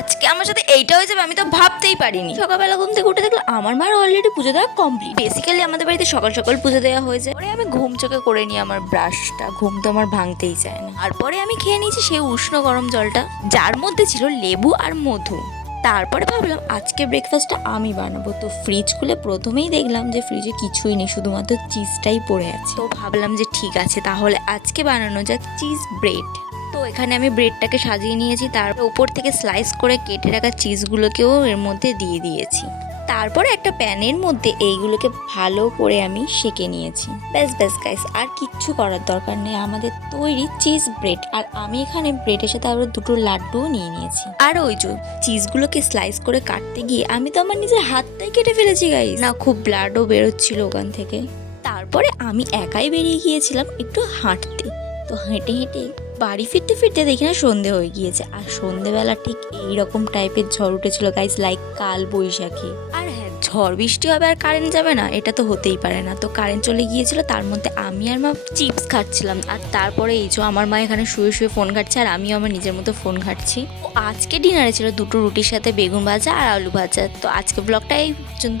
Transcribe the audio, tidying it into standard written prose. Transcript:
আজকে আমার সাথে এইটা হয়ে যাবে আমি তো ভাবতেই পারিনি। সকালবেলা ঘুম থেকে উঠে দেখলাম আমার মার অলরেডি পুজো দেওয়া কমপ্লিট। বেসিক্যালি আমাদের বাড়িতে সকাল সকাল পুজো দেওয়া হয়ে যায়। পরে আমি ঘুম চোখে করে নিই আমার ব্রাশটা, ঘুম তো আমার ভাঙতেই চায় না। তারপরে আমি খেয়ে নিয়েছি সেই উষ্ণ গরম জলটা, যার মধ্যে ছিল লেবু আর মধু। তারপরে ভাবলাম আজকে ব্রেকফাস্টটা আমি বানাবো। তো ফ্রিজ খুলে প্রথমেই দেখলাম যে ফ্রিজে কিছুই নেই, শুধুমাত্র চিজটাই পড়ে আছে। তো ভাবলাম যে ঠিক আছে, তাহলে আজকে বানানো যাক চিজ ব্রেড। তো এখানে আমি ব্রেডটাকে সাজিয়ে নিয়েছি, তার উপর থেকে স্লাইস করে কেটে রাখা চিজগুলোকেও এর মধ্যে দিয়ে দিয়েছি। তারপরে একটা প্যানের মধ্যে এইগুলোকে ভালো করে আমি সেঁকে নিয়েছি। ব্যাস ব্যাস গাইস, আর কিচ্ছু করার দরকার নেই, আমাদের তৈরি চিজ ব্রেড। আর আমি এখানে ব্রেডের সাথে আরও দুটো লাড্ডুও নিয়ে নিয়েছি। আর ওই যে চিজগুলোকে স্লাইস করে কাটতে গিয়ে আমি তো আমার নিজের হাতটাই কেটে ফেলেছি গাইস, না খুব ব্লাডও বেরোচ্ছিল ওখান থেকে। তারপরে আমি একাই বেরিয়ে গিয়েছিলাম একটু হাঁটতে। তো হেঁটে হেঁটে বাড়ি ফিরতে ফিরতে দেখি না সন্ধে হয়ে গিয়েছে। আর সন্ধেবেলা ঠিক এইরকম টাইপের ঝড় উঠেছিল গাইস, লাইক কাল বৈশাখী। আর হ্যাঁ, ঝড় বৃষ্টি হবে আর কারেন্ট যাবে না, এটা তো হতেই পারে না। তো কারেন্ট চলে গিয়েছিল, তার মধ্যে আমি আর মা চিপস খাচ্ছিলাম। আর তারপরে এই যে আমার মা এখানে শুয়ে শুয়ে ফোন ঘাটছে আর আমিও আমার নিজের মতো ফোন ঘাটছি। আজকে ডিনারে ছিল দুটো রুটির সাথে বেগুন ভাজা আর আলু ভাজা। তো আজকে ব্লগটা এই পর্যন্ত।